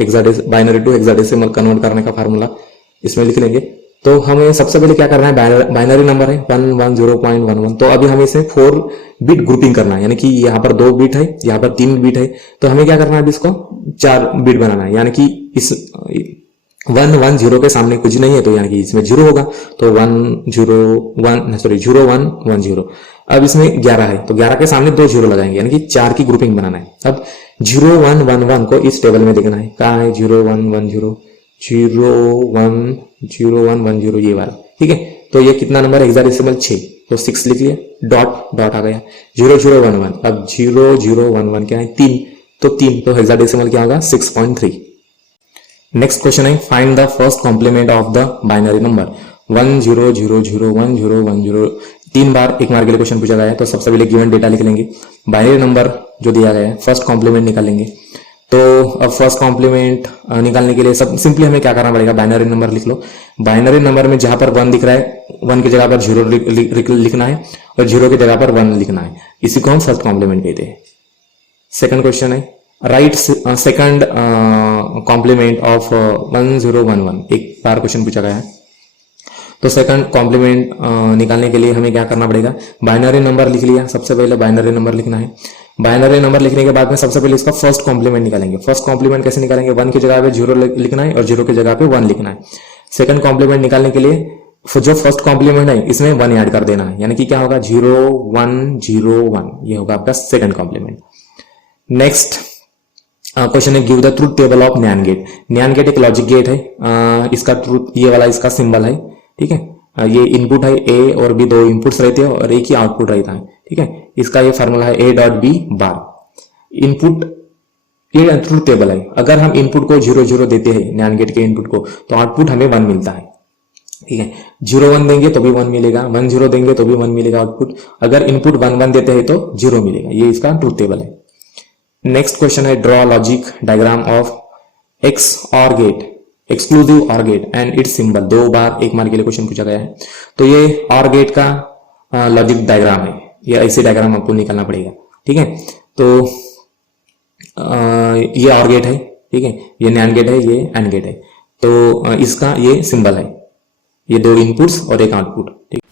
बाइनरी टू हेक्साडेसिमल कन्वर्ट करने का फार्मूला इसमें लिख लेंगे। तो हमें सबसे पहले क्या करना है, बाइनरी नंबर है 110.11, तो अभी हमें इसे 4 बिट ग्रुपिंग करना है, यानी कि यहाँ पर 2 बिट है, यहाँ पर 3 बिट है, तो हमें क्या करना है, इसको 4 बिट बनाना है, यानी कि इस 110 के सामने कुछ नहीं है, तो यानी कि इसमें 0 होगा, तो 0 1 1 0। अब इसमें 11 है, तो 11 के सामने 2 0 लगाएंगे, यानी कि 4 की ग्रुपिंग बनाना है। अब 0 1 1 1 को इस टेबल में देखना है, कहाँ है 0 1 1 0 0 1 0 1 1 0, ये वाला। ठीक है, तो ये कितना नंबर है, हेक्साडेसिमल 6, तो 6 लिख लिया, डॉट आ गया 0 0 1 1। अब 0 0 1 1 क्या है, 3, तो हेक्साडेसिमल क्या होगा 6.3। नेक्स्ट क्वेश्चन है, find the first complement of the binary number. 1 0 0 0 1 0 1 0, 3 बार 1 मार्क के लिए क्वेश्चन पूछा गया है। तो सबसे पहले गिवन डेटा लिख लेंगे, बाइनरी नंबर जो दिया गया है, फर्स्ट कॉम्प्लीमेंट निकालेंगे। तो अब फर्स्ट कॉम्प्लीमेंट निकालने के लिए सब सिंपली हमें क्या करना पड़ेगा, बाइनरी नंबर लिख लो। बाइनरी नंबर में जहां पर 1 दिख रहा है, 1 की जगह पर 0 लिखना है, और 0 की जगह पर 1 लिखना है, इसी को हम फर्स्ट कॉम्प्लीमेंट कहते हैं। सेकंड क्वेश्चन है, राइट सेकंड कॉम्प्लीमेंट ऑफ 1011, 1 बार क्वेश्चन पूछा गया है। तो सेकंड कॉम्प्लीमेंट निकालने के लिए हमें क्या करना पड़ेगा, बाइनरी नंबर लिख लिया, सबसे पहले बाइनरी नंबर लिखना है। बाइनरी नंबर लिखने के बाद में सबसे पहले इसका फर्स्ट कॉम्प्लीमेंट निकालेंगे। फर्स्ट कॉम्प्लीमेंट कैसे निकालेंगे, 1 की जगह पे 0 लिखना है और 0 की जगह पे 1 लिखना है। सेकंड कॉम्प्लीमेंट निकालने के लिए जो फर्स्ट कॉम्प्लीमेंट है इसमें 1 ऐड कर देना है, यानी कि क्या होगा 0 1 0 1, ये होगा आपका सेकंड कॉम्प्लीमेंट। नेक्स्ट क्वेश्चन है, give the truth table of NAND gate. NAND gate एक लॉजिक गेट है, इसका ट्रूथ ये वाला इसका सिंबल है। ठीक है, ये इनपुट है, ए और बी 2 इनपुट्स रहते हैं और एक ही आउटपुट रहता है। ठीक है, इसका ये फार्मूला है A.B बार। इनपुट ये ट्रूथ टेबल है, अगर हम इनपुट को 0 0 देते हैं नैंड गेट के इनपुट को, तो आउटपुट हमें 1 मिलता है। ठीक है, 0 1 देंगे तो भी 1 मिलेगा, 1 0 देंगे तो भी 1 मिलेगा आउटपुट। अगर इनपुट 1 1 देते हैं तो 0 मिलेगा, ये इसका ट्रूथ टेबल है। नेक्स्ट क्वेश्चन है, draw logic diagram of XOR gate. Exclusive OR gate and its symbol, 2 बार 1 मार्क के लिए क्वेश्चन पूछा गया है। तो ये ऑर गेट का लॉजिक डायग्राम है, ये ऐसे डायग्राम आपको निकालना पड़ेगा, ठीक है। तो ये ऑर गेट है, ठीक है, ये नैंड गेट है, ये एंड गेट है। तो इसका ये सिंबल है, ये 2 इनपुट्स और 1 आउटपुट, ठीक।